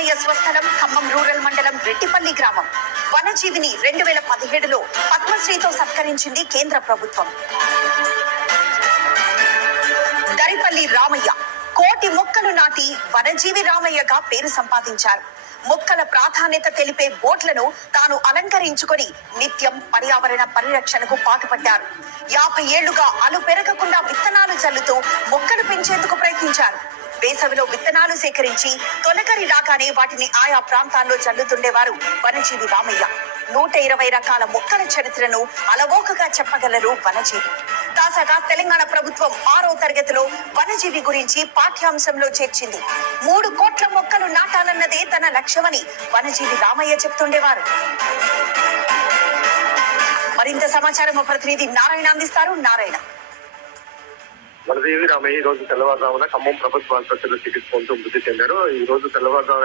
రామయ్య స్వస్థలం ఖమ్మం రూరల్ మండలం రెడ్డిపల్లి గ్రామం. వనజీవిని 2017లో పద్మశ్రీతో సత్కరించింది కేంద్ర ప్రభుత్వం. దరిపల్లి రామయ్య కోటి మొక్కలు నాటి వనజీవి రామయ్యగా పేరు సంపాదించారు. మొక్కల ప్రాధాన్యత తెలిపే బోట్లను తాను అలంకరించుకొని నిత్యం పర్యావరణ పరిరక్షణకు పాటుపడ్డారు. 50 ఏళ్లుగా అలు పెరగకుండా విత్తనాలు చల్లుతూ మొక్కలు పెంచేందుకు ప్రయత్నించారు. వేసవిలో విత్తనాలు సేకరించి తొలకరి రాగానే వాటిని ఆయా ప్రాంతాల్లో చల్లుతుండేవారు వనజీవి రామయ్య. 120 రకాల మొక్కల చరిత్రను అలవోకగా చెప్పగలరు వనజీవి. తాజాగా తెలంగాణ ప్రభుత్వం 6వ తరగతిలో వనజీవి గురించి పాఠ్యాంశంలో చేర్చింది. 3 కోట్ల మొక్కలు నాటాలన్నదే తన లక్ష్యమని వనజీవి రామయ్య చెప్తుండేవారు. మరింత సమాచారం మా ప్రతినిధి నారాయణ అందిస్తారు. నారాయణ. వనజీవి రామయ్య ఈ రోజు తెల్లవారుజామున ఖమ్మం ప్రభుత్వ ఆసుపత్రిలో చికిత్స పొందుతూ మృతి చెందారు. ఈ రోజు తెల్లవారుజామున